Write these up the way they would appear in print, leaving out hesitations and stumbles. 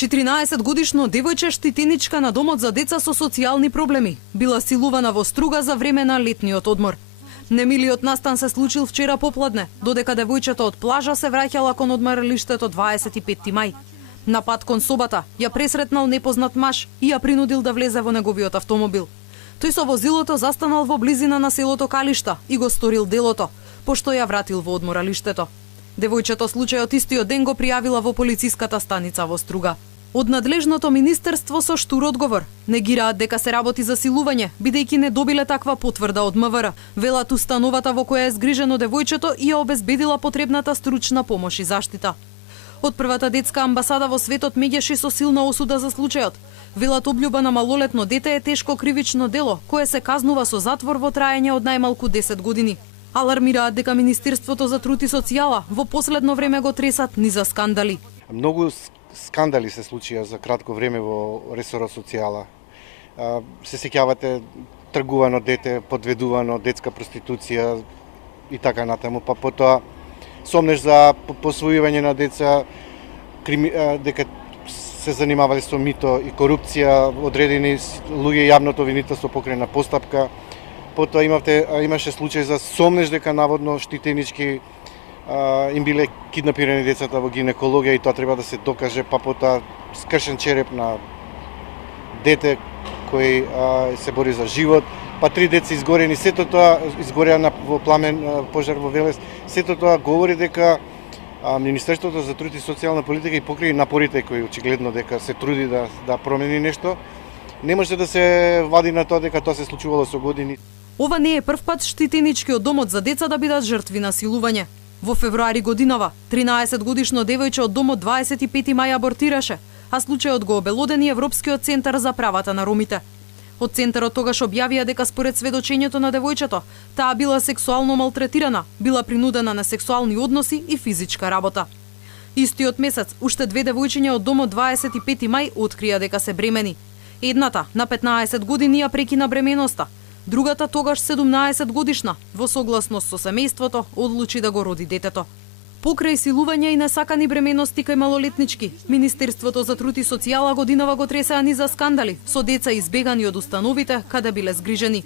14-годишно девојче штитеничка на домот за деца со социјални проблеми била силувана во Струга за време на летниот одмор. Немилиот настан се случил вчера попладне, додека девојчето од плажа се враќала кон одморилиштето 25 мај. На пат кон собата ја пресретнал непознат маж и ја принудил да влезе во неговиот автомобил. Тој со возилото застанал во близина на селото Калишта и го сторил делото, пошто ја вратил во одморалиштето. Девојчето случајот истиот ден го пријавила во полициската станица во Струга. Од надлежното министерство со штур одговор негираат дека се работи за силување, бидејќи не добиле таква потврда од МВР. Велат установата во која е згрижено девојчето и ја обезбедила потребната стручна помош и заштита. Од првата детска амбасада во светот меѓаше со силна осуда за случајот. Велат облјуба на малолетно дете е тешко кривично дело, кое се казнува со затвор во траење од најмалку 10 години. Алармираат дека Министерството за труд и социјала во последно време го тресат низа скандали. Многу скандали се случија за кратко време во ресорот социјала. Се сеќавате тргувано дете, подведувано, детска проституција и така натаму, па потоа сомнеш за посвојување на деца, дека се занимавале со мито и корупција, одредени луѓе јавното обвинителство покрена постапка. Потоа имаше случај за сомнеш дека наводно штитенички им биле киднапирани децата во гинекологија и тоа треба да се докаже, па потоа скршен череп на дете кој се бори за живот, па 3 деца изгорени, сето тоа изгореа во пламен пожар во Велес. Сето тоа говори дека Министерството за труд и социјална политика и покрај напорите кои очигледно дека се труди да промени нешто, не може да се вади на тоа дека тоа се случувало со години. Ова не е прв пат штитеничкиот домот за деца да бидат жртви на силување. Во февруари годинава 13-годишно девојче од домот 25 мај абортираше, а случајот го обелодени Европскиот центар за правата на ромите. Од центарот тогаш објавија дека според сведочењето на девојчето, таа била сексуално малтретирана, била принудена на сексуални односи и физичка работа. Истиот месец, уште 2 девојчиња од домот 25 мај открија дека се бремени. Едната, на 15 години, ја прекина бременоста, другата тогаш 17 годишна, во согласност со семејството, одлучи да го роди детето. Покрај силување и несакани бременности кај малолетнички, Министерството за труд и социјала годинава го тресеа низа скандали со деца избегани од установите каде биле згрижени.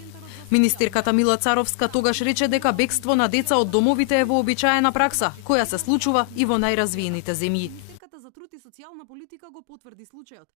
Министерката Мила Царовска тогаш рече дека бегство на деца од домовите е вообичаена пракса, која се случува и во најразвиените земји. Министерката за труд и социјална политика го потврди случајот.